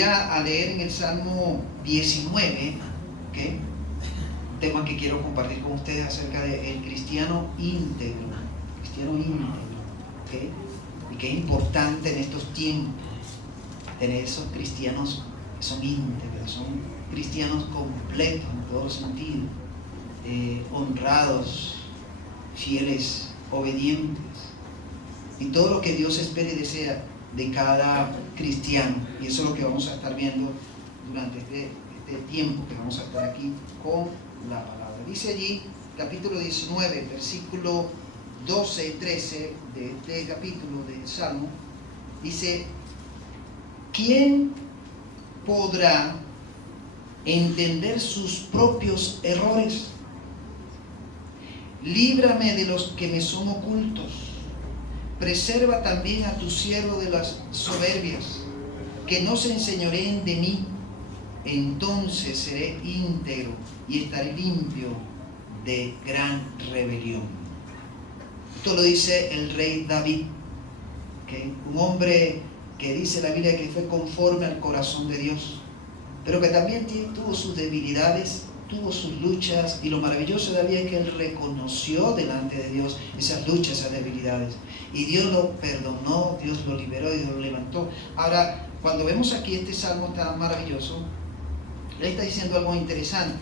A leer en el Salmo 19, ¿okay? Un tema que quiero compartir con ustedes acerca del cristiano íntegro, ¿okay? Y que es importante en estos tiempos tener esos cristianos que son íntegros, son cristianos completos en todos los sentidos, honrados, fieles, obedientes, y todo lo que Dios espera y desea de cada cristiano. Y eso es lo que vamos a estar viendo durante este tiempo que vamos a estar aquí con la palabra. Dice allí, capítulo 19, versículo 12 y 13 de este capítulo del Salmo, dice: ¿quién podrá entender sus propios errores? Líbrame de los que me son ocultos. Preserva también a tu siervo de las soberbias, que no se enseñoreen de mí. Entonces seré íntegro y estaré limpio de gran rebelión. Esto lo dice el rey David, ¿okay? Un hombre que dice la Biblia que fue conforme al corazón de Dios, pero que también tuvo sus debilidades, tuvo sus luchas, y lo maravilloso de David es que él reconoció delante de Dios esas luchas, esas debilidades, y Dios lo perdonó, Dios lo liberó y Dios lo levantó. Ahora, cuando vemos aquí este salmo tan maravilloso, le está diciendo algo interesante,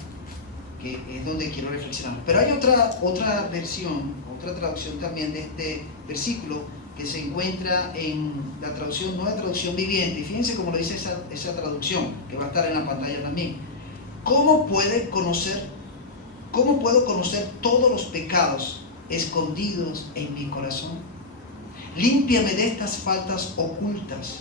que es donde quiero reflexionar. Pero hay otra versión, otra traducción también de este versículo, que se encuentra en la traducción, Nueva Traducción Viviente, y fíjense cómo lo dice esa traducción, que va a estar en la pantalla también. ¿Cómo puedo conocer todos los pecados escondidos en mi corazón? Límpiame de estas faltas ocultas.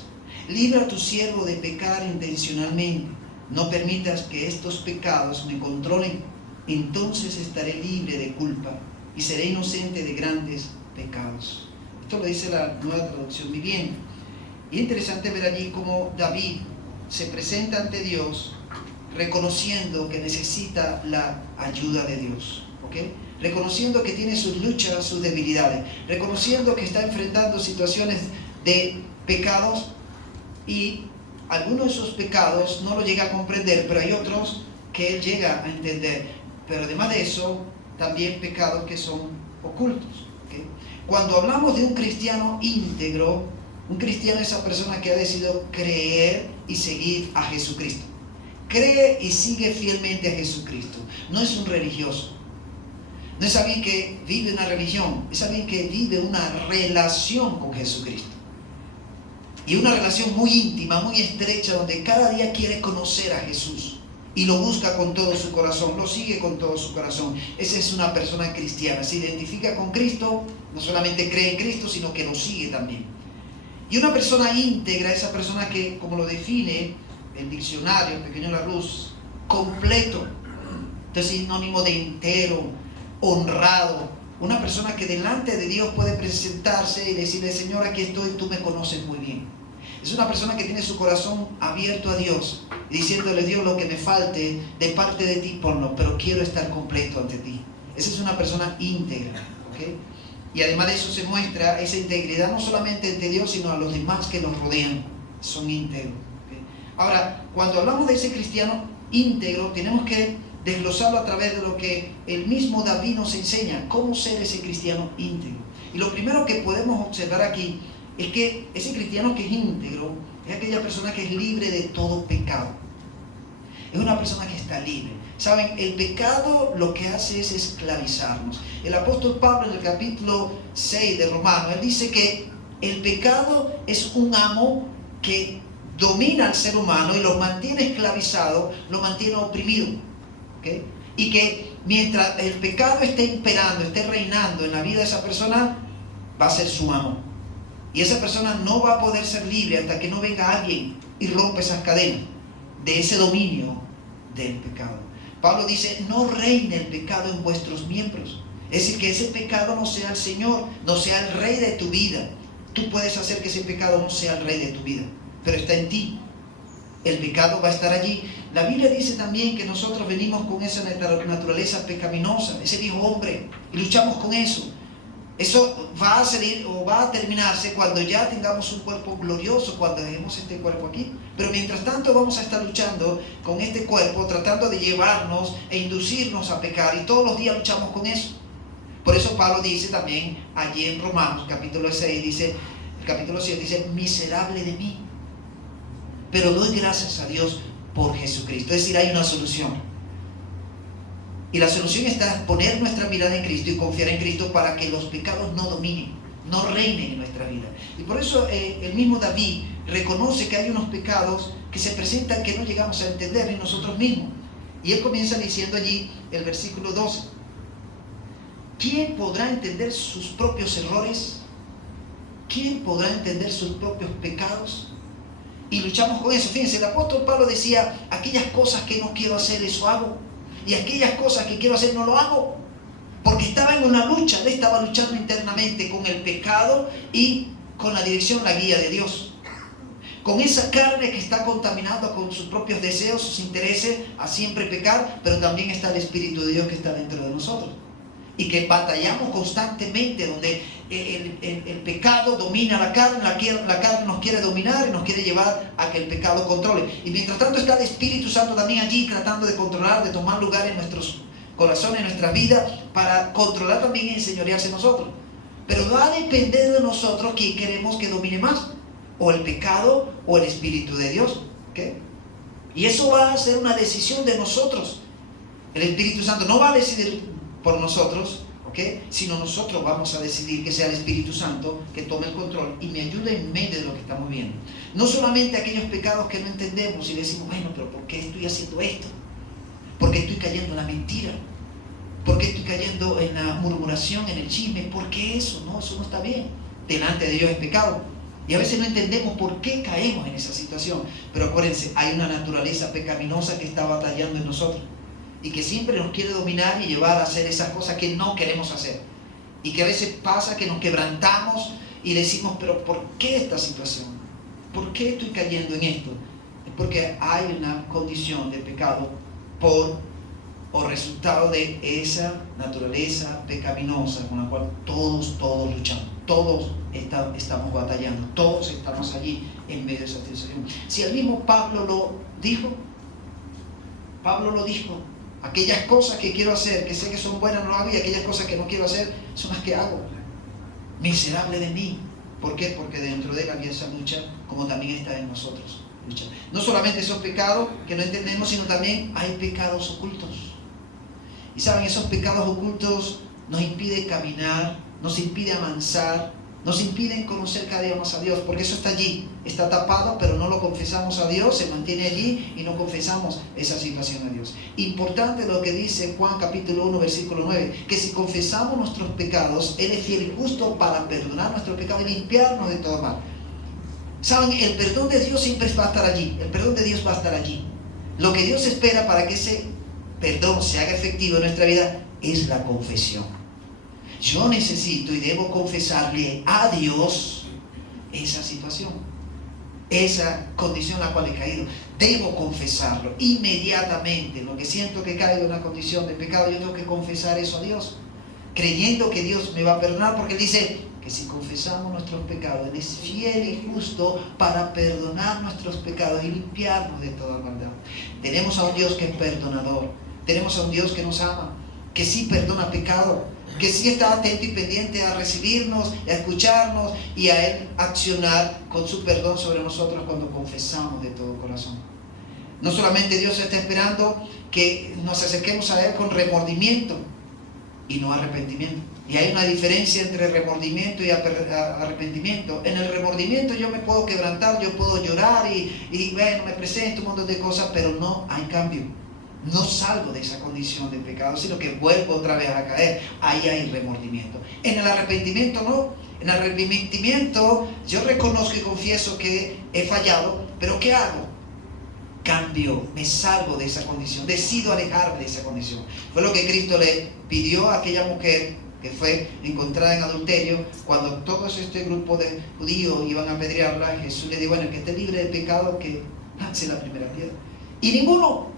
Libra a tu siervo de pecar intencionalmente. No permitas que estos pecados me controlen. Entonces estaré libre de culpa y seré inocente de grandes pecados. Esto lo dice la Nueva Traducción Viviente. Y es interesante ver allí cómo David se presenta ante Dios reconociendo que necesita la ayuda de Dios, ¿okay? Reconociendo que tiene sus luchas, sus debilidades, reconociendo que está enfrentando situaciones de pecados, y algunos de esos pecados no lo llega a comprender, pero hay otros que él llega a entender. Pero además de eso, también pecados que son ocultos, ¿okay? Cuando hablamos de un cristiano íntegro, un cristiano es esa persona que ha decidido creer y seguir a Jesucristo. Cree y sigue fielmente a Jesucristo. No es un religioso. No es alguien que vive una religión. Es alguien que vive una relación con Jesucristo. Y una relación muy íntima, muy estrecha, donde cada día quiere conocer a Jesús. Y lo busca con todo su corazón, lo sigue con todo su corazón. Esa es una persona cristiana. Se identifica con Cristo, no solamente cree en Cristo, sino que lo sigue también. Y una persona íntegra, esa persona que, como lo define el diccionario, el pequeño Larousse, completo. Entonces es sinónimo de entero, honrado. Una persona que delante de Dios puede presentarse y decirle: Señor, aquí estoy, tú me conoces muy bien. Es una persona que tiene su corazón abierto a Dios, diciéndole: Dios, lo que me falte de parte de ti, ponlo, pero quiero estar completo ante ti. Esa es una persona íntegra, ¿okay? Y además de eso se muestra esa integridad no solamente ante Dios, sino a los demás que los rodean. Son íntegros. Ahora, cuando hablamos de ese cristiano íntegro, tenemos que desglosarlo a través de lo que el mismo David nos enseña, cómo ser ese cristiano íntegro. Y lo primero que podemos observar aquí es que ese cristiano que es íntegro es aquella persona que es libre de todo pecado. Es una persona que está libre. Saben, el pecado lo que hace es esclavizarnos. El apóstol Pablo, en el capítulo 6 de Romanos, él dice que el pecado es un amo que domina al ser humano y lo mantiene esclavizado, lo mantiene oprimido, ¿okay? Y que mientras el pecado esté imperando, esté reinando en la vida de esa persona, va a ser su amo. Y esa persona no va a poder ser libre hasta que no venga alguien y rompa esas cadenas de ese dominio del pecado. Pablo dice: no reine el pecado en vuestros miembros. Es decir, que ese pecado no sea el Señor, no sea el rey de tu vida. Tú puedes hacer que ese pecado no sea el rey de tu vida, pero está en ti. El pecado va a estar allí. La Biblia dice también que nosotros venimos con esa naturaleza pecaminosa, ese viejo hombre, y luchamos con eso. Eso va a salir o va a terminarse cuando ya tengamos un cuerpo glorioso, cuando dejemos este cuerpo aquí. Pero mientras tanto vamos a estar luchando con este cuerpo, tratando de llevarnos e inducirnos a pecar, y todos los días luchamos con eso. Por eso Pablo dice también allí en Romanos capítulo 6, dice, el capítulo 7 dice, miserable de mí, pero doy gracias a Dios por Jesucristo. Es decir, hay una solución. Y la solución está en poner nuestra mirada en Cristo y confiar en Cristo para que los pecados no dominen, no reinen en nuestra vida. Y por eso el mismo David reconoce que hay unos pecados que se presentan que no llegamos a entender ni nosotros mismos. Y él comienza diciendo allí el versículo 12. ¿Quién podrá entender sus propios errores? ¿Quién podrá entender sus propios pecados? Y luchamos con eso. Fíjense, el apóstol Pablo decía, aquellas cosas que no quiero hacer, eso hago. Y aquellas cosas que quiero hacer no lo hago. Porque estaba en una lucha. Él estaba luchando internamente con el pecado y con la dirección, la guía de Dios. Con esa carne que está contaminada con sus propios deseos, sus intereses, a siempre pecar. Pero también está el Espíritu de Dios que está dentro de nosotros. Y que batallamos constantemente, donde el pecado domina la carne nos quiere dominar y nos quiere llevar a que el pecado controle. Y mientras tanto está el Espíritu Santo también allí tratando de controlar, de tomar lugar en nuestros corazones, en nuestra vida, para controlar también y enseñorearse nosotros. Pero va a depender de nosotros quién queremos que domine más, o el pecado o el Espíritu de Dios. ¿Okay? Y eso va a ser una decisión de nosotros. El Espíritu Santo no va a decidir por nosotros, ¿okay? Sino nosotros vamos a decidir que sea el Espíritu Santo que tome el control y me ayude en medio de lo que estamos viendo. No solamente aquellos pecados que no entendemos y decimos, bueno, pero ¿por qué estoy haciendo esto? ¿Por qué estoy cayendo en la mentira? ¿Por qué estoy cayendo en la murmuración, en el chisme? ¿Por qué eso? No, eso no está bien. Delante de Dios es pecado. Y a veces no entendemos por qué caemos en esa situación. Pero acuérdense, hay una naturaleza pecaminosa que está batallando en nosotros. Y que siempre nos quiere dominar y llevar a hacer esas cosas que no queremos hacer. Y que a veces pasa que nos quebrantamos y decimos, pero ¿por qué esta situación? ¿Por qué estoy cayendo en esto? Es porque hay una condición de pecado o resultado de esa naturaleza pecaminosa con la cual todos luchamos. Todos estamos batallando. Todos estamos allí en medio de esa situación. Si el mismo Pablo lo dijo, aquellas cosas que quiero hacer, que sé que son buenas, no las hago, y aquellas cosas que no quiero hacer, son las que hago. Miserable de mí. ¿Por qué? Porque dentro de él había esa lucha, como también está en nosotros. Lucha. No solamente esos pecados que no entendemos, sino también hay pecados ocultos. Y saben, esos pecados ocultos nos impiden caminar, nos impiden avanzar, nos impiden conocer cada día más a Dios, porque eso está allí, está tapado, pero no lo confesamos a Dios, se mantiene allí y no confesamos esa situación a Dios. Importante lo que dice Juan capítulo 1 versículo 9, que si confesamos nuestros pecados, Él es fiel y justo para perdonar nuestros pecados y limpiarnos de todo mal. Saben, el perdón de Dios siempre va a estar allí, el perdón de Dios va a estar allí. Lo que Dios espera para que ese perdón se haga efectivo en nuestra vida es la confesión. Yo necesito y debo confesarle a Dios esa situación, esa condición en la cual he caído. Debo confesarlo inmediatamente. Lo que siento que caigo en una condición de pecado, yo tengo que confesar eso a Dios, creyendo que Dios me va a perdonar, porque Él dice que si confesamos nuestros pecados, Él es fiel y justo para perdonar nuestros pecados y limpiarnos de toda maldad. Tenemos a un Dios que es perdonador, tenemos a un Dios que nos ama, que sí perdona pecado, que sí está atento y pendiente a recibirnos, a escucharnos y a Él accionar con su perdón sobre nosotros cuando confesamos de todo corazón. No solamente Dios está esperando que nos acerquemos a Él con remordimiento y no arrepentimiento. Y hay una diferencia entre remordimiento y arrepentimiento. En el remordimiento yo me puedo quebrantar, yo puedo llorar y bueno, me presento un montón de cosas, pero no hay cambio. No salgo de esa condición de pecado, sino que vuelvo otra vez a caer. Ahí hay remordimiento. En el arrepentimiento no. En el arrepentimiento yo reconozco y confieso que he fallado, pero ¿qué hago? Cambio, me salgo de esa condición, decido alejarme de esa condición. Fue lo que Cristo le pidió a aquella mujer que fue encontrada en adulterio. Cuando todo este grupo de judíos iban a apedrearla, Jesús le dijo, bueno, el que esté libre de pecado, que lance la primera piedra. Y ninguno.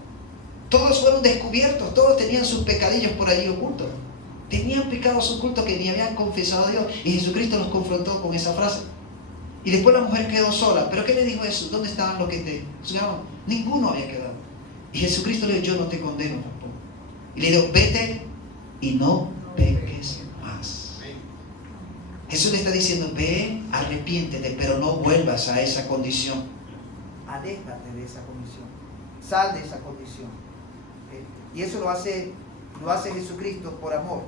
Todos fueron descubiertos, todos tenían sus pecadillos por allí ocultos. Tenían pecados ocultos que ni habían confesado a Dios. Y Jesucristo los confrontó con esa frase. Y después la mujer quedó sola. ¿Pero qué le dijo eso? ¿Dónde estaban los que te juzgaban? Ninguno había quedado. Y Jesucristo le dijo, yo no te condeno tampoco. Y le dijo, vete y no peques más. Jesús le está diciendo, ve, arrepiéntete, pero no vuelvas a esa condición. Aléjate de esa condición. Sal de esa condición. Y eso lo hace Jesucristo por amor.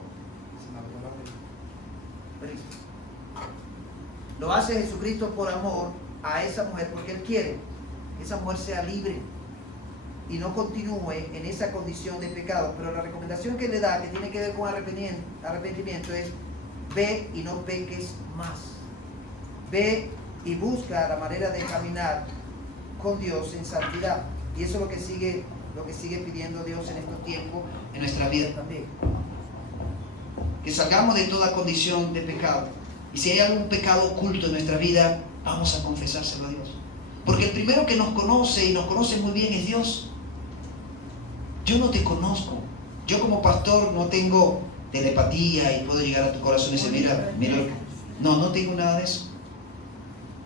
Lo hace Jesucristo por amor a esa mujer, porque Él quiere que esa mujer sea libre y no continúe en esa condición de pecado. Pero la recomendación que le da, que tiene que ver con arrepentimiento, es ve y no peques más. Ve y busca la manera de caminar con Dios en santidad. Y eso es lo que sigue pidiendo Dios en estos tiempos, en nuestra vida también. Que salgamos de toda condición de pecado. Y si hay algún pecado oculto en nuestra vida, vamos a confesárselo a Dios. Porque el primero que nos conoce y nos conoce muy bien es Dios. Yo no te conozco. Yo como pastor no tengo telepatía y puedo llegar a tu corazón y decir, mira. No tengo nada de eso.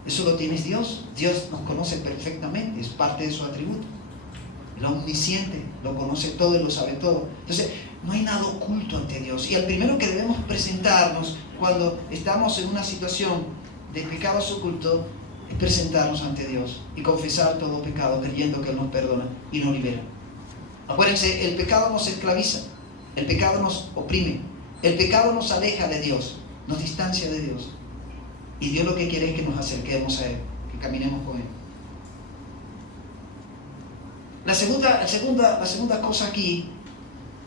Eso lo tienes Dios. Dios nos conoce perfectamente, es parte de su atributo. El omnisciente lo conoce todo y lo sabe todo. Entonces, no hay nada oculto ante Dios. Y el primero que debemos presentarnos cuando estamos en una situación de pecados ocultos es presentarnos ante Dios y confesar todo pecado, creyendo que Él nos perdona y nos libera. Acuérdense, el pecado nos esclaviza, el pecado nos oprime, el pecado nos aleja de Dios, nos distancia de Dios. Y Dios lo que quiere es que nos acerquemos a Él, que caminemos con Él. La segunda cosa aquí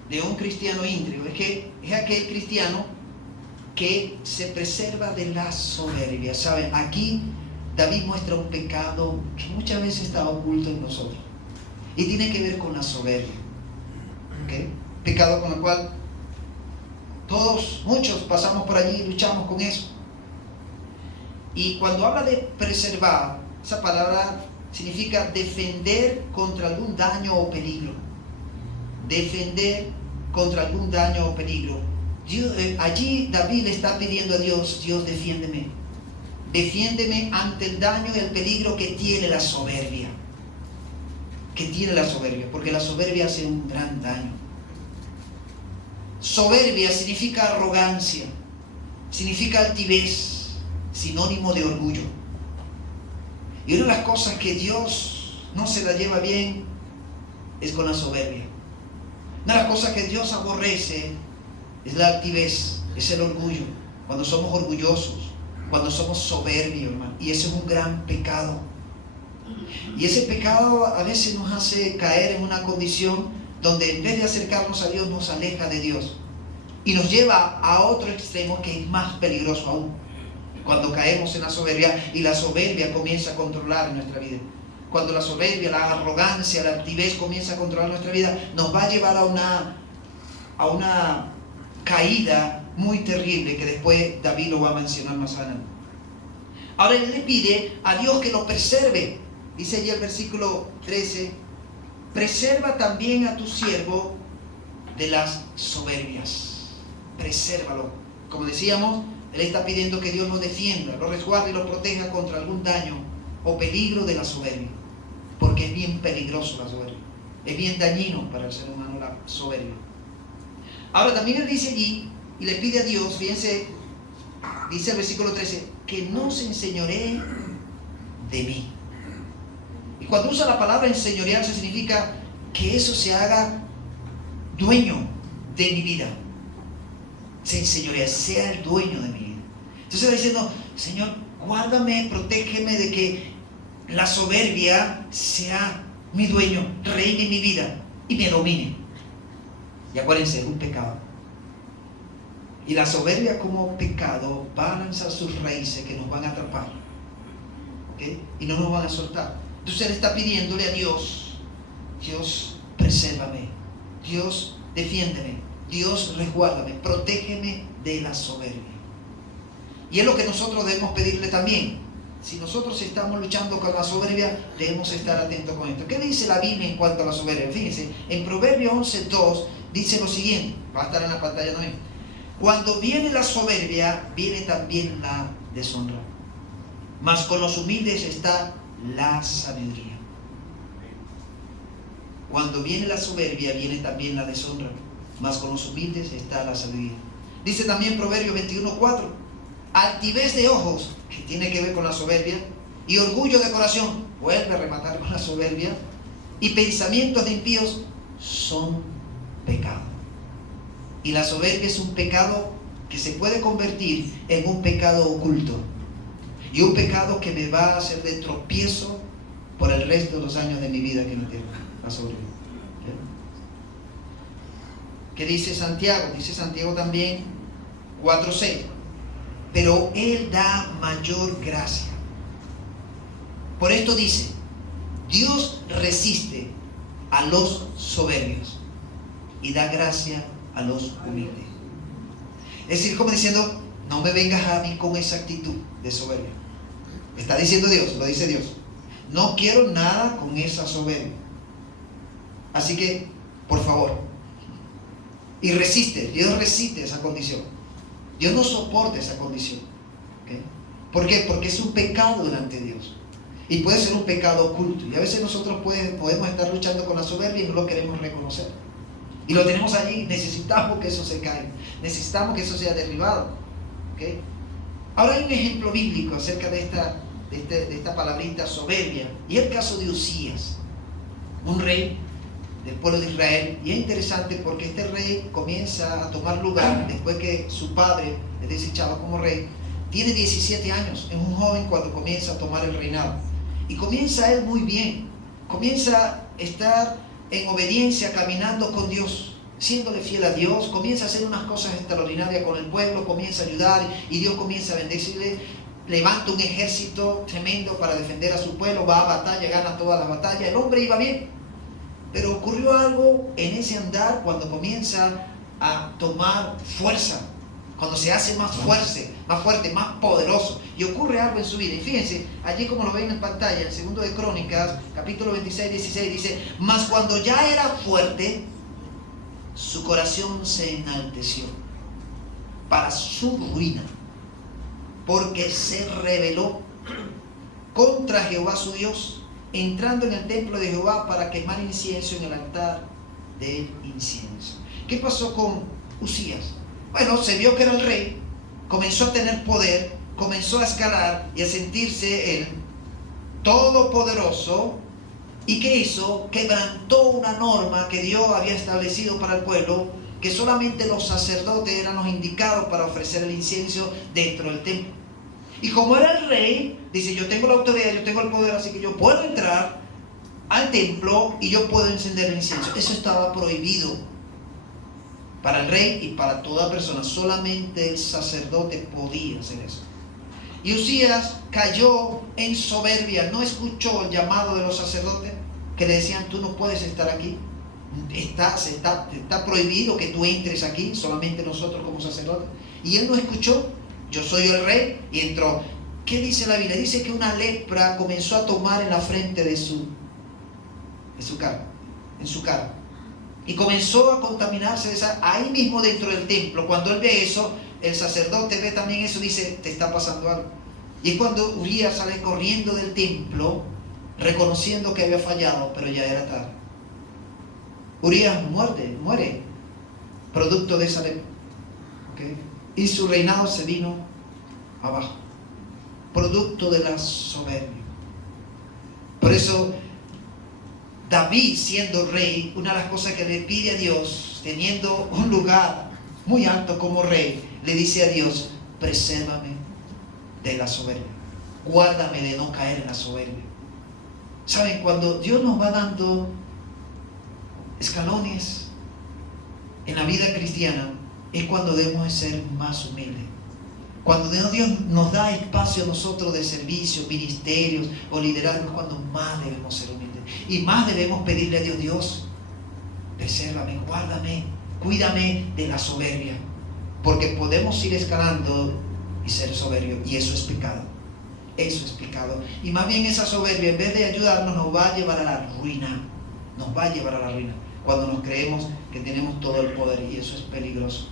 de un cristiano íntegro es que es aquel cristiano que se preserva de la soberbia. ¿Saben? Aquí David muestra un pecado que muchas veces está oculto en nosotros y tiene que ver con la soberbia. ¿Okay? Pecado con el cual muchos pasamos por allí y luchamos con eso. Y cuando habla de preservar, esa palabra significa defender contra algún daño o peligro. Defender contra algún daño o peligro. Allí David le está pidiendo a Dios, Dios, defiéndeme. Defiéndeme ante el daño y el peligro que tiene la soberbia. Porque la soberbia hace un gran daño. Soberbia significa arrogancia, significa altivez, sinónimo de orgullo. Y una de las cosas que Dios no se la lleva bien es con la soberbia. Una de las cosas que Dios aborrece es la altivez, es el orgullo. Cuando somos orgullosos, cuando somos soberbios, hermano. Y ese es un gran pecado. Y ese pecado a veces nos hace caer en una condición donde en vez de acercarnos a Dios nos aleja de Dios. Y nos lleva a otro extremo que es más peligroso aún. Cuando caemos en la soberbia y la soberbia comienza a controlar nuestra vida. Cuando la soberbia, la arrogancia, la altivez comienza a controlar nuestra vida, nos va a llevar a una caída muy terrible que después David lo va a mencionar más adelante. Ahora él le pide a Dios que lo preserve. Dice allí el versículo 13, preserva también a tu siervo de las soberbias. Presérvalo. Como decíamos, él está pidiendo que Dios lo defienda, lo resguarde y lo proteja contra algún daño o peligro de la soberbia. Porque es bien peligroso la soberbia. Es bien dañino para el ser humano la soberbia. Ahora también él dice allí, y le pide a Dios, fíjense, dice el versículo 13, que no se enseñoree de mí. Y cuando usa la palabra enseñorearse significa que eso se haga dueño de mi vida. Se enseñorea, sea el dueño de mi vida. Entonces está diciendo, Señor, guárdame, protégeme de que la soberbia sea mi dueño, reine en mi vida y me domine. Y acuérdense, es un pecado. Y la soberbia como pecado va a lanzar sus raíces que nos van a atrapar. ¿Okay? Y no nos van a soltar. Entonces él está pidiéndole a Dios, Dios, presérvame, Dios, defiéndeme, Dios, resguárdame, protégeme de la soberbia. Y es lo que nosotros debemos pedirle también. Si nosotros estamos luchando con la soberbia, debemos estar atentos con esto. ¿Qué dice la Biblia en cuanto a la soberbia? Fíjense, en Proverbios 11:2 dice lo siguiente, va a estar en la pantalla también. Cuando viene la soberbia, viene también la deshonra. Mas con los humildes está la sabiduría. Cuando viene la soberbia, viene también la deshonra. Mas con los humildes está la sabiduría. Dice también Proverbios 21:4. Altivez de ojos, que tiene que ver con la soberbia, y orgullo de corazón, vuelve a rematar con la soberbia, y pensamientos de impíos son pecado. Y la soberbia es un pecado que se puede convertir en un pecado oculto, y un pecado que me va a hacer de tropiezo por el resto de los años de mi vida que no tengo. La soberbia. ¿Qué dice Santiago? Dice Santiago también 4:6. Pero Él da mayor gracia. Por esto dice, Dios resiste a los soberbios y da gracia a los humildes. Es decir, como diciendo, no me vengas a mí con esa actitud de soberbia. Está diciendo Dios, lo dice Dios. No quiero nada con esa soberbia. Así que, por favor, y resiste, Dios resiste esa condición. Dios no soporta esa condición. ¿Okay? ¿Por qué? Porque es un pecado delante de Dios. Y puede ser un pecado oculto. Y a veces nosotros podemos estar luchando con la soberbia y no lo queremos reconocer. Y lo tenemos allí. Necesitamos que eso se caiga. Necesitamos que eso sea derribado. ¿Okay? Ahora hay un ejemplo bíblico acerca de esta palabrita soberbia. Y el caso de Usías, un rey del pueblo de Israel. Y es interesante porque este rey comienza a tomar lugar después que su padre le desechaba como rey. Tiene 17 años, es un joven cuando comienza a tomar el reinado. Y comienza él muy bien, comienza a estar en obediencia, caminando con Dios, siéndole fiel a Dios, comienza a hacer unas cosas extraordinarias con el pueblo, comienza a ayudar y Dios comienza a bendecirle. Levanta un ejército tremendo para defender a su pueblo, va a batalla, gana todas las batallas. El hombre iba bien. Pero ocurrió algo en ese andar cuando comienza a tomar fuerza, cuando se hace más fuerte, más poderoso. Y ocurre algo en su vida. Y fíjense, allí como lo ven en pantalla, en 2 de Crónicas, capítulo 26, 16, dice, mas cuando ya era fuerte, su corazón se enalteció para su ruina, porque se rebeló contra Jehová su Dios, entrando en el templo de Jehová para quemar incienso en el altar del incienso. ¿Qué pasó con Usías? Bueno, se vio que era el rey, comenzó a tener poder, comenzó a escalar y a sentirse el todopoderoso. ¿Y qué hizo? Quebrantó una norma que Dios había establecido para el pueblo, que solamente los sacerdotes eran los indicados para ofrecer el incienso dentro del templo. Y como era el rey, dice, yo tengo la autoridad, yo tengo el poder, así que yo puedo entrar al templo y yo puedo encender el incienso. Eso estaba prohibido para el rey y para toda persona. Solamente el sacerdote podía hacer eso. Y Usías cayó en soberbia, no escuchó el llamado de los sacerdotes que le decían, tú no puedes estar aquí. Está prohibido que tú entres aquí, solamente nosotros como sacerdotes. Y él no escuchó. Yo soy el rey, y entró. ¿Qué dice la Biblia? Dice que una lepra comenzó a tomar en la frente de su cara. Y comenzó a contaminarse ahí mismo dentro del templo. Cuando él ve eso, el sacerdote ve también eso y dice, te está pasando algo. Y es cuando Urias sale corriendo del templo, reconociendo que había fallado, pero ya era tarde. Urias muere, producto de esa lepra. ¿Okay? Y su reinado se vino abajo, producto de la soberbia. Por eso, David, siendo rey, una de las cosas que le pide a Dios, teniendo un lugar muy alto como rey, le dice a Dios, presérvame de la soberbia, guárdame de no caer en la soberbia. ¿Saben? Cuando Dios nos va dando escalones en la vida cristiana, es cuando debemos ser más humildes. Cuando Dios nos da espacio a nosotros de servicio, ministerios o liderazgo, es cuando más debemos ser humildes. Y más debemos pedirle a Dios, Dios, presérvame, guárdame, cuídame de la soberbia. Porque podemos ir escalando y ser soberbios, y eso es pecado. Eso es pecado. Y más bien esa soberbia, en vez de ayudarnos, nos va a llevar a la ruina. Nos va a llevar a la ruina. Cuando nos creemos que tenemos todo el poder, y eso es peligroso.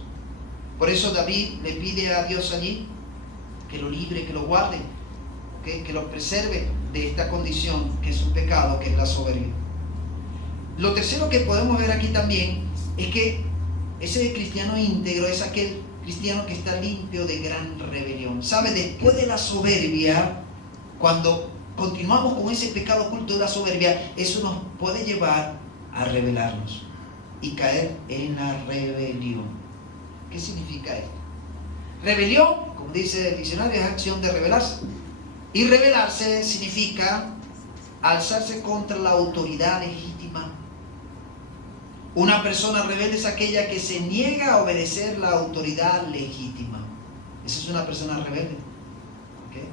Por eso David le pide a Dios allí que lo libre, que lo guarde, que lo preserve de esta condición que es un pecado, que es la soberbia. Lo tercero que podemos ver aquí también es que ese cristiano íntegro es aquel cristiano que está limpio de gran rebelión. ¿Sabe? Después de la soberbia, cuando continuamos con ese pecado oculto de la soberbia, eso nos puede llevar a rebelarnos y caer en la rebelión. ¿Qué significa esto? Rebelión, como dice el diccionario, es acción de rebelarse. Y rebelarse significa alzarse contra la autoridad legítima. Una persona rebelde es aquella que se niega a obedecer la autoridad legítima. Esa es una persona rebelde. ¿Okay?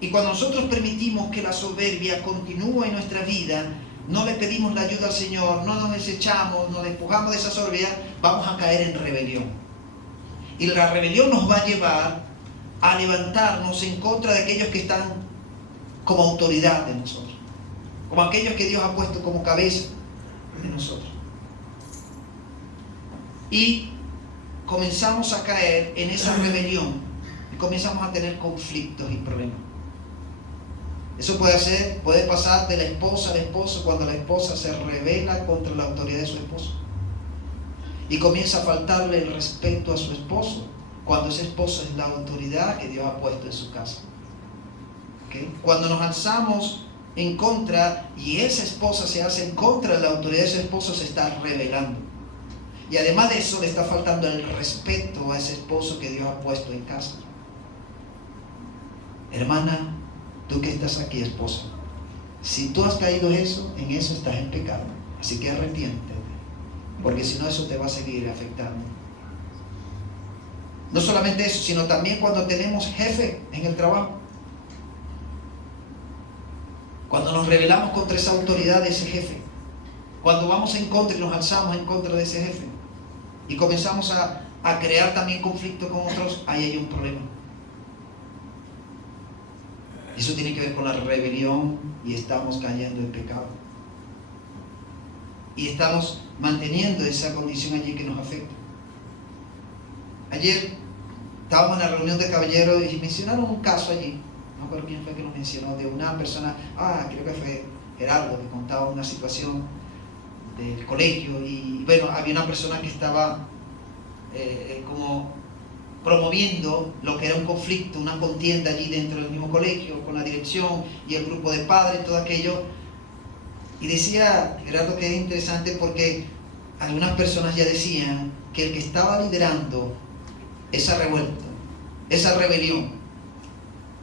Y cuando nosotros permitimos que la soberbia continúe en nuestra vida, no le pedimos la ayuda al Señor, no nos desechamos, nos despojamos de esa soberbia, vamos a caer en rebelión. Y la rebelión nos va a llevar a levantarnos en contra de aquellos que están como autoridad de nosotros, como aquellos que Dios ha puesto como cabeza de nosotros. Y comenzamos a caer en esa rebelión y comenzamos a tener conflictos y problemas. Eso puede pasar de la esposa al esposo, cuando la esposa se rebela contra la autoridad de su esposo y comienza a faltarle el respeto a su esposo, cuando ese esposo es la autoridad que Dios ha puesto en su casa. ¿Okay? Cuando nos alzamos en contra y esa esposa se hace en contra de la autoridad de su esposo, se está rebelando. Y además de eso, le está faltando el respeto a ese esposo que Dios ha puesto en casa. Hermana, tú que estás aquí, esposa, si tú has caído en eso estás en pecado. Así que arrepiéntete, porque si no, eso te va a seguir afectando. No solamente eso, sino también cuando tenemos jefe en el trabajo. Cuando nos rebelamos contra esa autoridad de ese jefe. Cuando vamos en contra y nos alzamos en contra de ese jefe. Y comenzamos a crear también conflicto con otros, ahí hay un problema. Eso tiene que ver con la rebelión y estamos cayendo en pecado. Y estamos manteniendo esa condición allí que nos afecta. Ayer estábamos en la reunión de caballeros y mencionaron un caso allí. No recuerdo quién fue que lo mencionó, de una persona, creo que fue Gerardo, que contaba una situación del colegio. Y bueno, había una persona que estaba como promoviendo lo que era un conflicto, una contienda allí dentro del mismo colegio, con la dirección y el grupo de padres, todo aquello. Y decía Gerardo que es interesante porque algunas personas ya decían que el que estaba liderando esa revuelta, esa rebelión,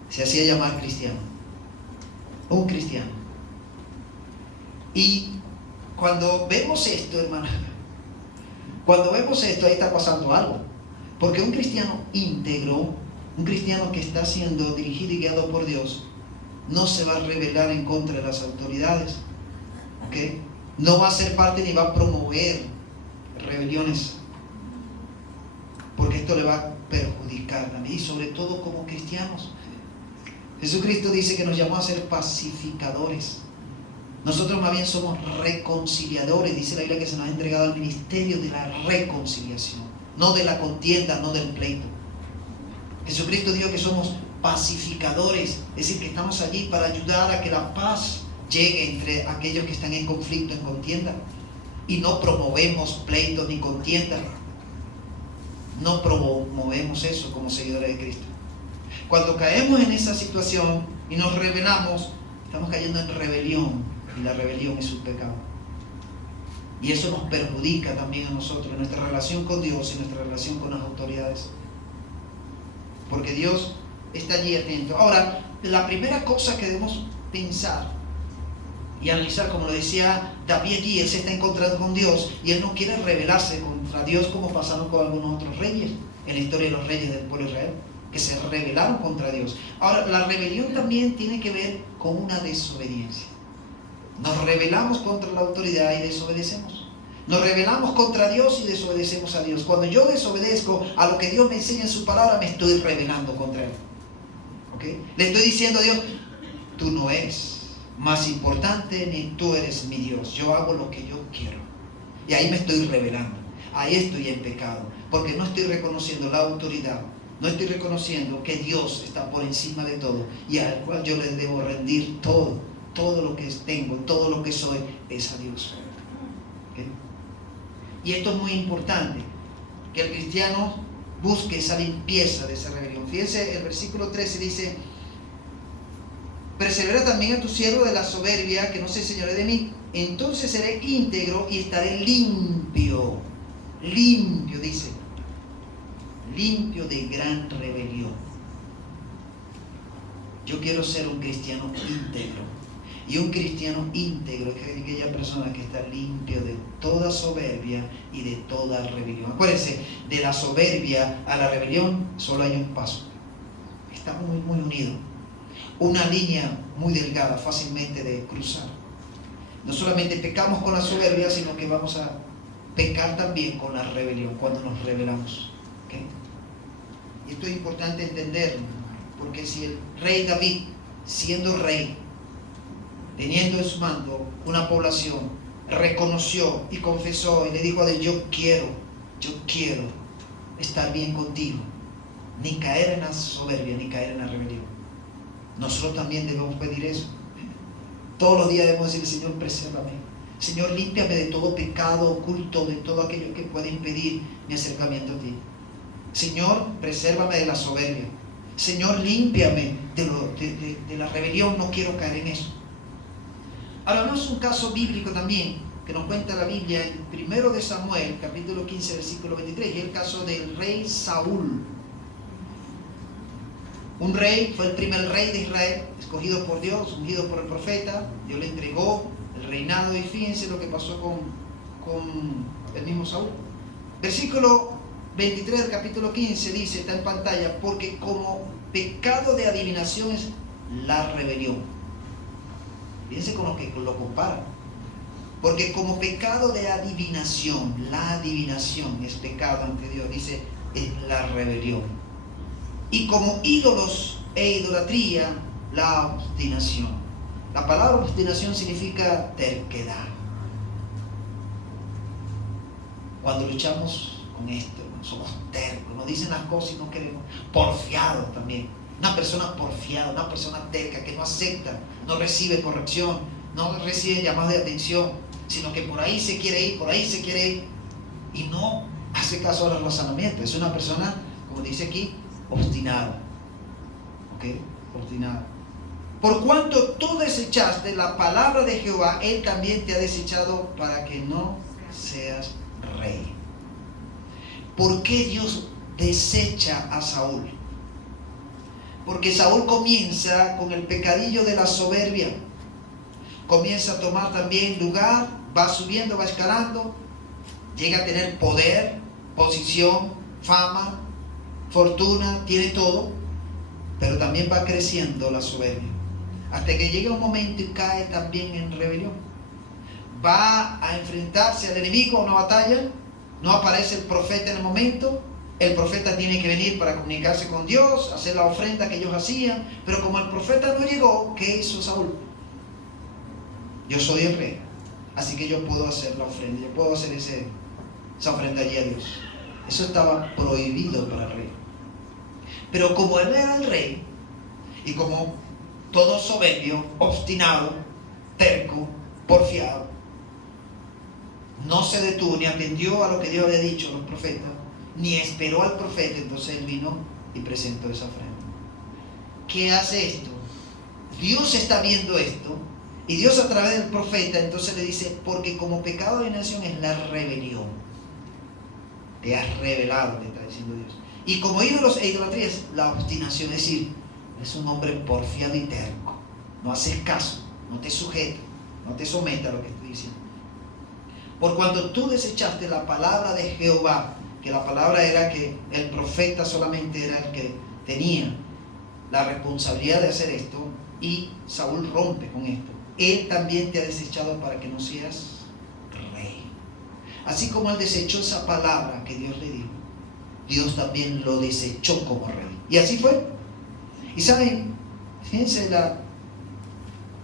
se hacía llamar cristiano, un cristiano. Y cuando vemos esto, hermano, cuando vemos esto, ahí está pasando algo. Porque un cristiano íntegro, un cristiano que está siendo dirigido y guiado por Dios, no se va a rebelar en contra de las autoridades. ¿Okay? No va a ser parte ni va a promover rebeliones. Porque esto le va a perjudicar también. Y sobre todo como cristianos. Jesucristo dice que nos llamó a ser pacificadores. Nosotros más bien somos reconciliadores. Dice la Biblia que se nos ha entregado el ministerio de la reconciliación. No de la contienda, no del pleito. Jesucristo dijo que somos pacificadores, es decir, que estamos allí para ayudar a que la paz llegue entre aquellos que están en conflicto, en contienda. Y no promovemos pleitos ni contienda. No promovemos eso como seguidores de Cristo. Cuando caemos en esa situación y nos rebelamos, estamos cayendo en rebelión, y la rebelión es un pecado. Y eso nos perjudica también a nosotros, en nuestra relación con Dios y en nuestra relación con las autoridades. Porque Dios está allí atento. Ahora, la primera cosa que debemos pensar y analizar, como lo decía David allí, él se está encontrando con Dios y él no quiere rebelarse contra Dios como pasaron con algunos otros reyes en la historia de los reyes del pueblo de Israel, que se rebelaron contra Dios. Ahora, la rebelión también tiene que ver con una desobediencia. Nos rebelamos contra la autoridad y desobedecemos. Nos rebelamos contra Dios y desobedecemos a Dios. Cuando yo desobedezco a lo que Dios me enseña en su palabra, me estoy rebelando contra Él. ¿Okay? Le estoy diciendo a Dios, tú no eres más importante ni tú eres mi Dios. Yo hago lo que yo quiero. Y ahí me estoy rebelando. Ahí estoy en pecado, porque no estoy reconociendo la autoridad, no estoy reconociendo que Dios está por encima de todo y al cual yo le debo rendir todo, todo lo que tengo, todo lo que soy es a Dios. ¿Okay? Y esto es muy importante, que el cristiano busque esa limpieza de esa rebelión. Fíjense, el versículo 13 dice: persevera también a tu siervo de la soberbia, que no se enseñore de mí, entonces seré íntegro y estaré limpio. Limpio, dice, limpio de gran rebelión. Yo quiero ser un cristiano íntegro. Y un cristiano íntegro es aquella persona que está limpio de toda soberbia y de toda rebelión. Acuérdense, de la soberbia a la rebelión solo hay un paso. Está muy, muy unido. Una línea muy delgada, fácilmente de cruzar. No solamente pecamos con la soberbia, sino que vamos a pecar también con la rebelión cuando nos rebelamos. ¿Okay? Y esto es importante entenderlo, porque si el rey David, siendo rey, teniendo en su mando una población, reconoció y confesó y le dijo a Dios: yo quiero estar bien contigo, ni caer en la soberbia, ni caer en la rebelión. Nosotros también debemos pedir eso. Todos los días debemos decir: Señor, presérvame. Señor, límpiame de todo pecado oculto, de todo aquello que puede impedir mi acercamiento a ti. Señor, presérvame de la soberbia. Señor, límpiame de la rebelión, no quiero caer en eso. Ahora, no es un caso bíblico también, que nos cuenta la Biblia en 1 de Samuel, capítulo 15, versículo 23, y el caso del rey Saúl. Un rey, fue el primer rey de Israel, escogido por Dios, ungido por el profeta. Dios le entregó el reinado y fíjense lo que pasó con el mismo Saúl. Versículo 23 del capítulo 15 dice, está en pantalla: porque como pecado de adivinación es la rebelión. Fíjense con lo que lo compara. Porque como pecado de adivinación, la adivinación es pecado ante Dios, dice, es la rebelión. Y como ídolos e idolatría, la obstinación. La palabra obstinación significa terquedad. Cuando luchamos con esto, somos tercos, nos dicen las cosas y no queremos. Porfiados también. Una persona porfiada, una persona terca que no acepta, no recibe corrección, no recibe llamados de atención, sino que por ahí se quiere ir, por ahí se quiere ir y no hace caso a los razonamientos. Es una persona, como dice aquí, obstinada. ¿Ok? Obstinada. Por cuanto tú desechaste la palabra de Jehová, Él también te ha desechado para que no seas rey. ¿Por qué Dios desecha a Saúl? Porque Saúl comienza con el pecadillo de la soberbia. Comienza a tomar también lugar, va subiendo, va escalando, llega a tener poder, posición, fama, fortuna, tiene todo, pero también va creciendo la soberbia. Hasta que llega un momento y cae también en rebelión. Va a enfrentarse al enemigo a una batalla, no aparece el profeta en el momento. El profeta tiene que venir para comunicarse con Dios, hacer la ofrenda que ellos hacían, pero como el profeta no llegó, ¿qué hizo Saúl? Yo soy el rey, así que yo puedo hacer la ofrenda, yo puedo hacer esa ofrenda allí a Dios. Eso estaba prohibido para el rey. Pero como él era el rey, y como todo soberbio, obstinado, terco, porfiado, no se detuvo ni atendió a lo que Dios había dicho a los profetas, ni esperó al profeta, entonces él vino y presentó esa ofrenda. ¿Qué hace esto? Dios está viendo esto, y Dios a través del profeta entonces le dice: porque como pecado de nación es la rebelión. Te has rebelado, le está diciendo Dios. Y como ídolos e idolatría es la obstinación, es decir, es un hombre porfiado y terco. No haces caso, no te sujetas, no te sometas a lo que estoy diciendo. Por cuanto tú desechaste la palabra de Jehová, que la palabra era que el profeta solamente era el que tenía la responsabilidad de hacer esto, y Saúl rompe con esto. Él también te ha desechado para que no seas rey. Así como él desechó esa palabra que Dios le dijo, Dios también lo desechó como rey. Y así fue. Y saben, fíjense la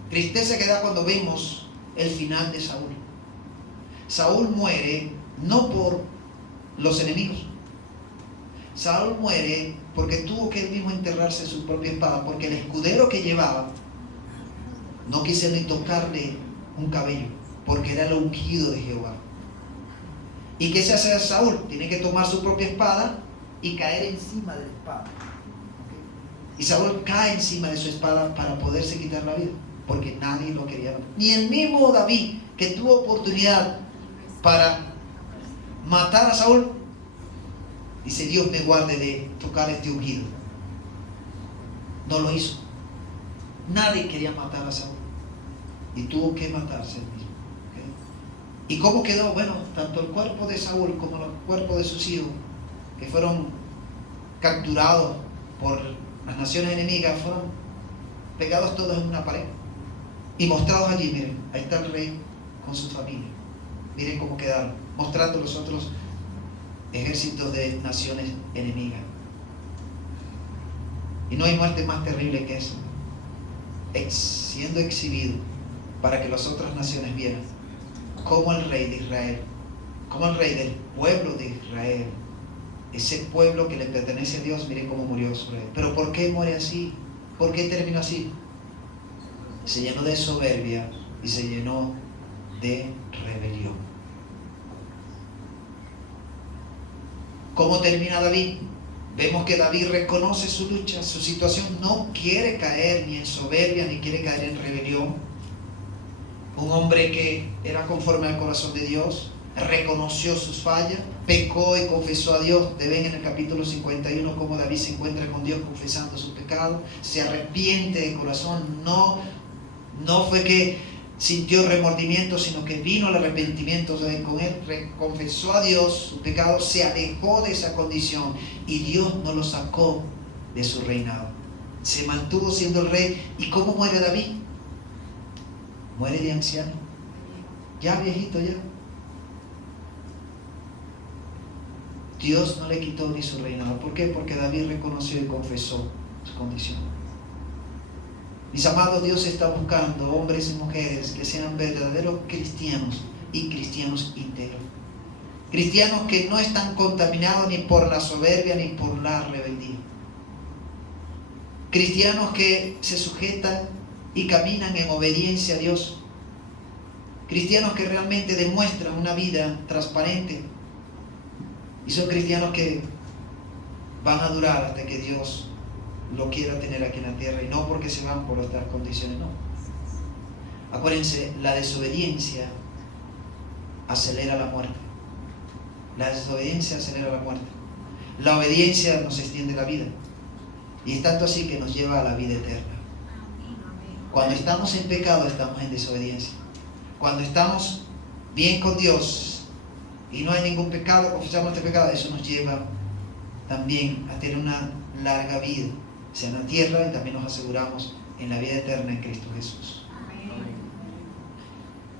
tristeza que da cuando vemos el final de Saúl. Saúl muere no por los enemigos. Saúl muere porque tuvo que él mismo enterrarse su propia espada, porque el escudero que llevaba no quiso ni tocarle un cabello, porque era el ungido de Jehová. ¿Y qué se hace Saúl? Tiene que tomar su propia espada y caer encima de la espada. Y Saúl cae encima de su espada para poderse quitar la vida, porque nadie lo quería. Ni el mismo David, que tuvo oportunidad para matar a Saúl, dice: Dios me guarde de tocar este ungido. No lo hizo. Nadie quería matar a Saúl y tuvo que matarse él mismo. ¿Y cómo quedó? Bueno, tanto el cuerpo de Saúl como el cuerpo de sus hijos, que fueron capturados por las naciones enemigas, fueron pegados todos en una pared y mostrados allí. Miren, ahí está el rey con su familia. Miren cómo quedaron, mostrando los otros ejércitos de naciones enemigas. Y no hay muerte más terrible que eso, siendo exhibido para que las otras naciones vieran como el rey de Israel, como el rey del pueblo de Israel, ese pueblo que le pertenece a Dios, miren cómo murió su rey. ¿Pero por qué muere así? ¿Por qué terminó así? Se llenó de soberbia y se llenó de rebelión. ¿Cómo termina David? Vemos que David reconoce su lucha, su situación, no quiere caer ni en soberbia ni quiere caer en rebelión. Un hombre que era conforme al corazón de Dios, reconoció sus fallas, pecó y confesó a Dios. Ven en el capítulo 51 cómo David se encuentra con Dios confesando sus pecados, se arrepiente de corazón. No fue que sintió remordimiento, sino que vino el arrepentimiento con él, confesó a Dios sus pecados, se alejó de esa condición y Dios no lo sacó de su reinado. Se mantuvo siendo el rey. ¿Y cómo muere David? Muere de anciano, ya viejito ya. Dios no le quitó ni su reinado. ¿Por qué? Porque David reconoció y confesó su condición. Mis amados, Dios está buscando hombres y mujeres que sean verdaderos cristianos y cristianos íntegros. Cristianos que no están contaminados ni por la soberbia ni por la rebeldía. Cristianos que se sujetan y caminan en obediencia a Dios. Cristianos que realmente demuestran una vida transparente. Y son cristianos que van a durar hasta que Dios lo quiera tener aquí en la tierra, y no porque se van por otras condiciones, no. Acuérdense, la desobediencia acelera la muerte. La desobediencia acelera la muerte. La obediencia nos extiende la vida. Y es tanto así que nos lleva a la vida eterna. Cuando estamos en pecado, estamos en desobediencia. Cuando estamos bien con Dios y no hay ningún pecado, confesamos este pecado, eso nos lleva también a tener una larga vida, sea en la tierra, y también nos aseguramos en la vida eterna en Cristo Jesús. Amén.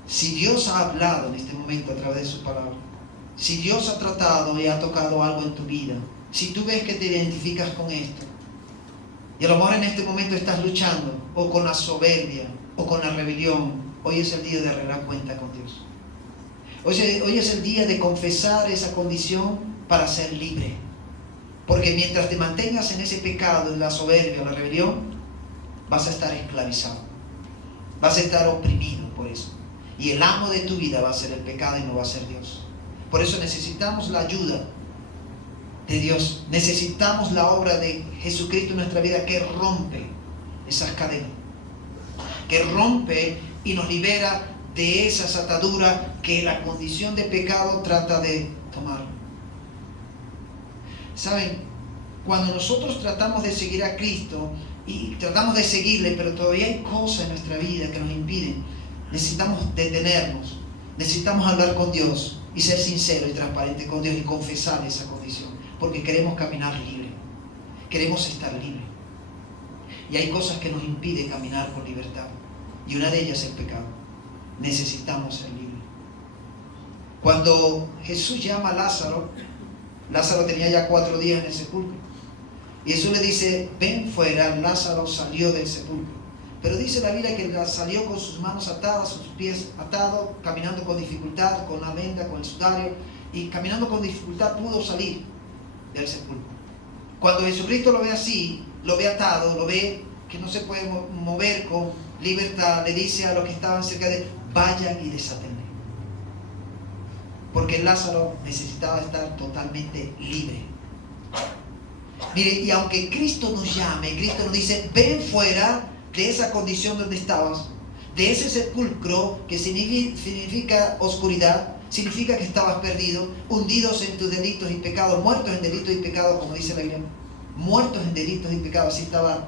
Si Dios ha hablado en este momento a través de su palabra, si Dios ha tratado y ha tocado algo en tu vida, si tú ves que te identificas con esto, y a lo mejor en este momento estás luchando o con la soberbia o con la rebelión, hoy es el día de arreglar cuenta con Dios. Hoy es el día de confesar esa condición para ser libre. Porque mientras te mantengas en ese pecado, en la soberbia o la rebelión, vas a estar esclavizado. Vas a estar oprimido por eso. Y el amo de tu vida va a ser el pecado y no va a ser Dios. Por eso necesitamos la ayuda de Dios. Necesitamos la obra de Jesucristo en nuestra vida, que rompe esas cadenas, que rompe y nos libera de esas ataduras que la condición de pecado trata de tomar. ¿Saben? Cuando nosotros tratamos de seguir a Cristo y tratamos de seguirle, pero todavía hay cosas en nuestra vida que nos impiden, necesitamos detenernos, necesitamos hablar con Dios y ser sinceros y transparentes con Dios y confesar esa condición, porque queremos caminar libre, queremos estar libres. Y hay cosas que nos impiden caminar con libertad, y una de ellas es el pecado. Necesitamos ser libres. Cuando Jesús llama a Lázaro, Lázaro tenía ya 4 días en el sepulcro, y Jesús le dice: ven fuera. Lázaro salió del sepulcro, Pero dice la Biblia que salió con sus manos atadas, sus pies atados, caminando con dificultad, con la venda, con el sudario, y caminando con dificultad pudo salir del sepulcro. Cuando Jesucristo lo ve así, lo ve atado, lo ve que no se puede mover con libertad, le dice a los que estaban cerca de él: vayan y desátenle. Porque Lázaro necesitaba estar totalmente libre. Mire, y aunque Cristo nos llame, Cristo nos dice: ven fuera de esa condición donde estabas, de ese sepulcro que significa oscuridad, significa que estabas perdido, hundidos en tus delitos y pecados, muertos en delitos y pecados, como dice la Biblia, muertos en delitos y pecados. Así estaba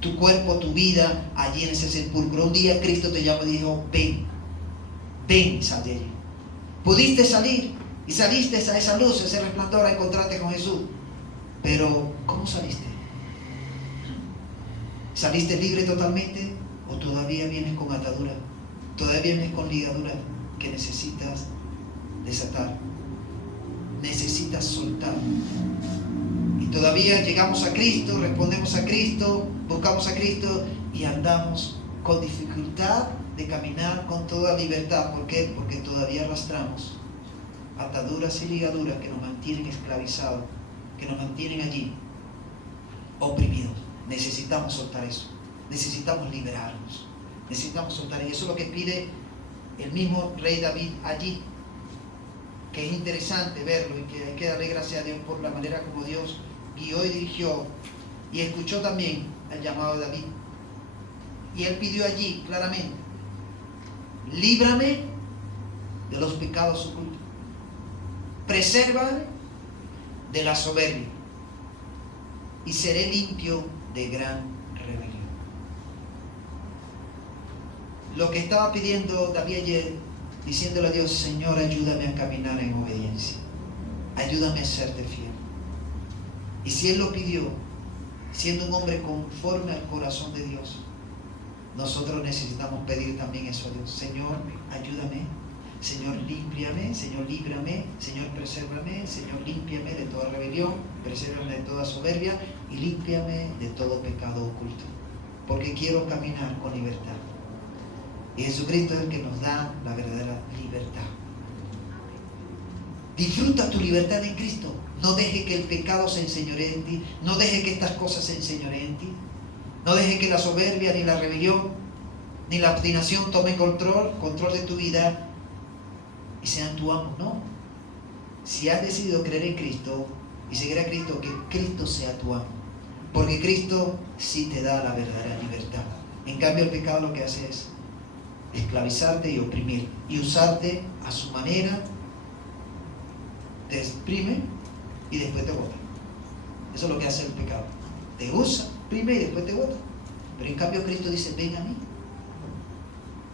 tu cuerpo, tu vida allí en ese sepulcro. Un día Cristo te llamó y dijo: ven, ven, sal de allí. Pudiste salir y saliste a esa luz, a ese resplandor, a encontrarte con Jesús. Pero, ¿cómo saliste? ¿Saliste libre totalmente o todavía vienes con atadura? ¿Todavía vienes con ligadura que necesitas desatar? Necesitas soltar. Y todavía llegamos a Cristo, respondemos a Cristo, buscamos a Cristo y andamos con dificultad de caminar con toda libertad. ¿Por qué? Porque todavía arrastramos ataduras y ligaduras que nos mantienen esclavizados, que nos mantienen allí oprimidos. Necesitamos soltar eso, necesitamos liberarnos, necesitamos soltar. Y eso es lo que pide el mismo rey David allí, que es interesante verlo, y que hay que darle gracias a Dios por la manera como Dios guió y dirigió y escuchó también el llamado de David. Y él pidió allí claramente: líbrame de los pecados ocultos, presérvame de la soberbia, y seré limpio de gran rebelión. Lo que estaba pidiendo David ayer, diciéndole a Dios: Señor, ayúdame a caminar en obediencia, ayúdame a serte fiel. Y si él lo pidió, siendo un hombre conforme al corazón de Dios, nosotros necesitamos pedir también eso a Dios: Señor, ayúdame, Señor, límpiame, Señor, líbrame, Señor, presérvame, Señor, límpiame de toda rebelión, presérvame de toda soberbia y límpiame de todo pecado oculto, porque quiero caminar con libertad. Y Jesucristo es el que nos da la verdadera libertad. Disfruta tu libertad en Cristo. No deje que el pecado se enseñoree en ti. No deje que estas cosas se enseñoreen en ti. No deje que la soberbia, ni la rebelión, ni la obstinación tome control de tu vida y sean tu amo. No. Si has decidido creer en Cristo y seguir a Cristo, que Cristo sea tu amo. Porque Cristo sí te da la verdadera libertad. En cambio, el pecado lo que hace es esclavizarte y oprimir y usarte a su manera. Te exprime y después te bota. Eso es lo que hace el pecado. Te usa, exprime y después te bota. Pero en cambio Cristo dice: ven a mí.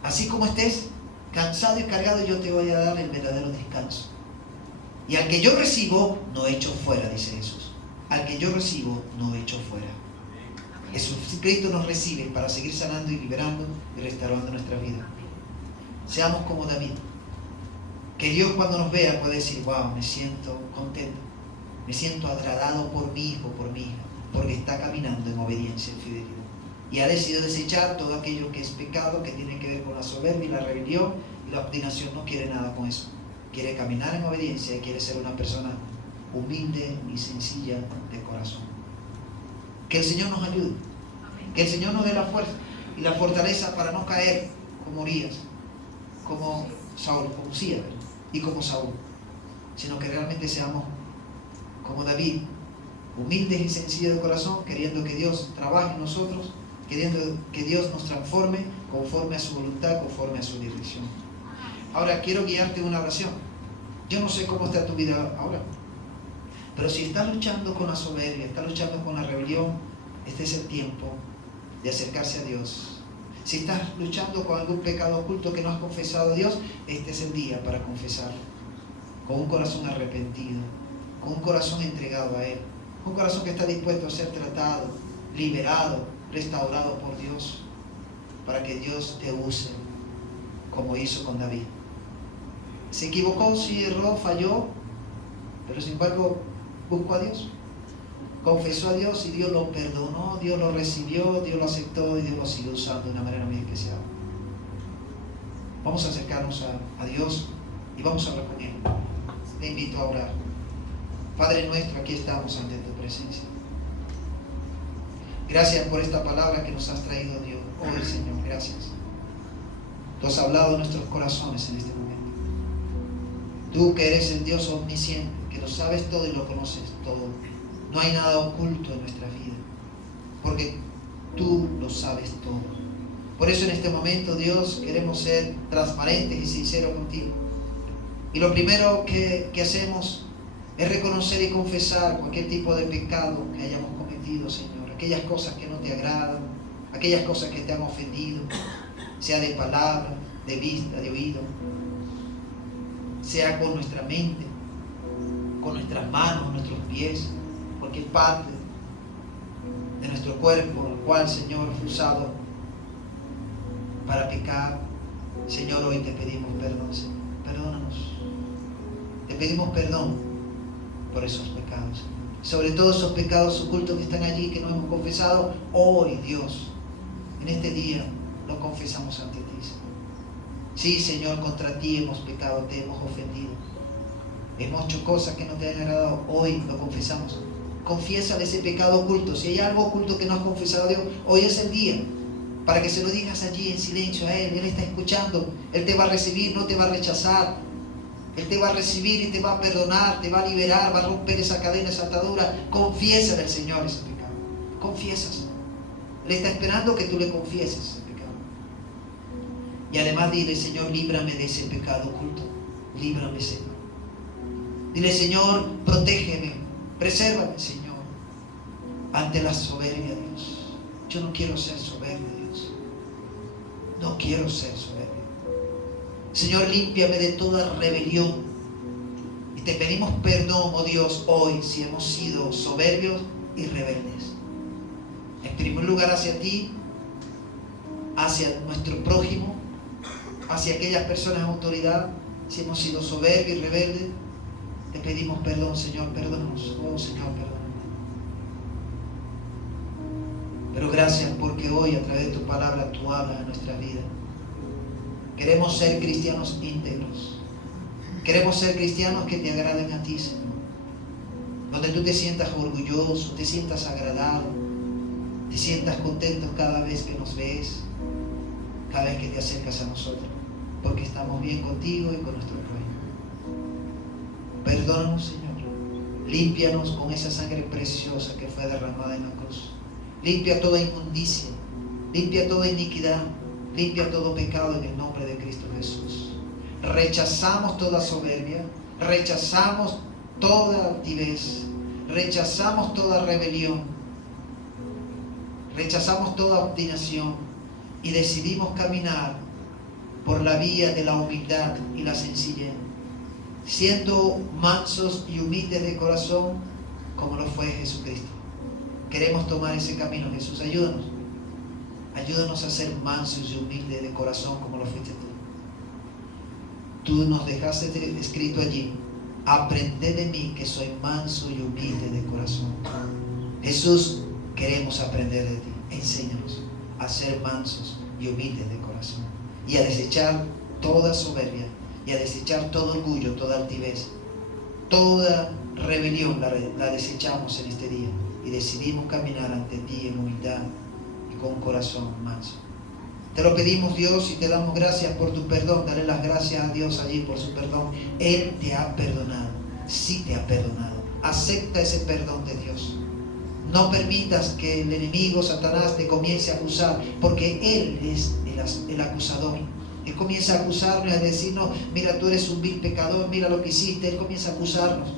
Así como estés cansado y cargado, yo te voy a dar el verdadero descanso. Y al que yo recibo, no echo fuera, dice Jesús. Al que yo recibo, no echo fuera. Jesucristo nos recibe para seguir sanando y liberando y restaurando nuestra vida. Seamos como David. Que Dios, cuando nos vea, puede decir: wow, me siento contento, me siento agradado por mi hijo, por mi hija, porque está caminando en obediencia y fidelidad. Y ha decidido desechar todo aquello que es pecado, que tiene que ver con la soberbia y la rebelión y la obstinación. No quiere nada con eso. Quiere caminar en obediencia y quiere ser una persona humilde y sencilla de corazón. Que el Señor nos ayude. Que el Señor nos dé la fuerza y la fortaleza para no caer como Urias, como Saúl, como Usías y como Saúl, sino que realmente seamos como David, humildes y sencillos de corazón, queriendo que Dios trabaje en nosotros, queriendo que Dios nos transforme conforme a su voluntad, conforme a su dirección. Ahora quiero guiarte en una oración. Yo no sé cómo está tu vida ahora, pero si estás luchando con la soberbia, estás luchando con la rebelión, este es el tiempo de acercarse a Dios. Si estás luchando con algún pecado oculto que no has confesado a Dios, este es el día para confesarlo. Con un corazón arrepentido, con un corazón entregado a Él, un corazón que está dispuesto a ser tratado, liberado, restaurado por Dios, para que Dios te use como hizo con David. Se equivocó, sí, erró, falló, pero sin embargo buscó a Dios. confesó a Dios y Dios lo perdonó, Dios lo recibió, Dios lo aceptó y Dios lo sigue usando de una manera muy especial. Vamos a acercarnos a Dios y vamos a hablar con Él. Te invito a orar. Padre nuestro, aquí estamos ante tu presencia. Gracias por esta palabra que nos has traído, Dios. Hoy, Señor, gracias. Tú has hablado en nuestros corazones en este momento. Tú que eres el Dios omnisciente, que lo sabes todo y lo conoces todo. No hay nada oculto en nuestra vida, porque tú lo sabes todo. Por eso en este momento, Dios, queremos ser transparentes y sinceros contigo. Y lo primero que hacemos es reconocer y confesar cualquier tipo de pecado que hayamos cometido, Señor. Aquellas cosas que no te agradan, aquellas cosas que te han ofendido, sea de palabra, de vista, de oído, sea con nuestra mente, con nuestras manos, nuestros pies, cualquier parte de nuestro cuerpo, el cual, Señor, fue usado para pecar. Señor, hoy te pedimos perdón, Señor. Perdónanos. Te pedimos perdón por esos pecados, Señor. Sobre todo esos pecados ocultos que están allí, que no hemos confesado. Hoy, Dios, en este día, lo confesamos ante ti, Señor. Sí, Señor, contra ti hemos pecado, te hemos ofendido. Hemos hecho cosas que no te han agradado. Hoy lo confesamos. Confiésale ese pecado oculto. Si hay algo oculto que no has confesado a Dios, hoy es el día para que se lo digas allí en silencio a Él. Él está escuchando. Él te va a recibir, no te va a rechazar. Él te va a recibir y te va a perdonar, te va a liberar, va a romper esa cadena, esa atadura. Confiésale al Señor ese pecado. Confiesas. Él está esperando que tú le confieses ese pecado. Y además dile, Señor, líbrame de ese pecado oculto. Líbrame, Señor. Dile, Señor, protégeme, presérvame, Señor, ante la soberbia, Dios. Yo no quiero ser soberbio, Dios. No quiero ser soberbio. Señor, límpiame de toda rebelión. Y te pedimos perdón, oh Dios, hoy, si hemos sido soberbios y rebeldes. En primer lugar, hacia ti, hacia nuestro prójimo, hacia aquellas personas en autoridad. Si hemos sido soberbios y rebeldes, te pedimos perdón, Señor, perdónanos. Oh, Señor, perdónanos. Pero gracias porque hoy, a través de tu palabra, tú hablas a nuestra vida. Queremos ser cristianos íntegros. Queremos ser cristianos que te agraden a ti, Señor. Donde tú te sientas orgulloso, te sientas agradado, te sientas contento cada vez que nos ves, cada vez que te acercas a nosotros, porque estamos bien contigo y con nuestro prójimo. Perdónanos, Señor. Límpianos con esa sangre preciosa que fue derramada en la cruz. Limpia toda inmundicia, limpia toda iniquidad, limpia todo pecado en el nombre de Cristo Jesús. Rechazamos toda soberbia, rechazamos toda altivez, rechazamos toda rebelión, rechazamos toda obstinación y decidimos caminar por la vía de la humildad y la sencillez, siendo mansos y humildes de corazón como lo fue Jesucristo. Queremos tomar ese camino. Jesús, ayúdanos. Ayúdanos a ser mansos y humildes de corazón como lo fuiste tú. Tú nos dejaste escrito allí: aprended de mí que soy manso y humilde de corazón. Jesús, queremos aprender de ti. Enséñanos a ser mansos y humildes de corazón y a desechar toda soberbia y a desechar todo orgullo, toda altivez, toda rebelión. La desechamos en este día y decidimos caminar ante ti en humildad y con un corazón manso. Te lo pedimos, Dios, y te damos gracias por tu perdón. Dale las gracias a Dios allí por su perdón. Él te ha perdonado. Sí te ha perdonado. Acepta ese perdón de Dios. No permitas que el enemigo, Satanás, te comience a acusar, porque Él es el acusador. Él comienza a acusarnos y a decirnos: mira, tú eres un vil pecador, mira lo que hiciste. Él comienza a acusarnos.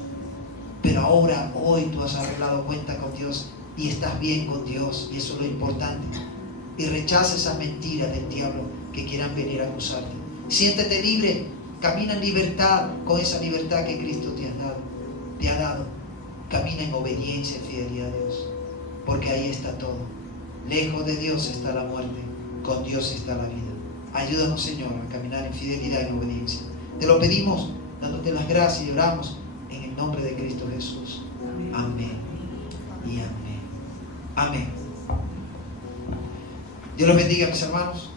Pero ahora, hoy tú has arreglado cuenta con Dios y estás bien con Dios, y eso es lo importante. Y rechaza esa mentira del diablo que quieran venir a acusarte. Siéntete libre, camina en libertad, con esa libertad que Cristo te ha dado. Camina en obediencia y fidelidad a Dios, porque ahí está todo. Lejos de Dios está la muerte, con Dios está la vida. Ayúdanos, Señor, a caminar en fidelidad y en obediencia. Te lo pedimos, dándote las gracias, y oramos en el nombre de Cristo Jesús. Amén. y amén. Amén. Dios los bendiga, mis hermanos.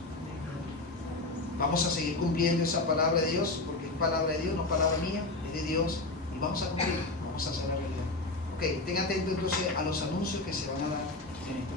Vamos a seguir cumpliendo esa palabra de Dios, porque es palabra de Dios, no palabra mía, es de Dios, y vamos a cumplir, vamos a hacer la realidad. Ok, estén atentos entonces a los anuncios que se van a dar en este momento.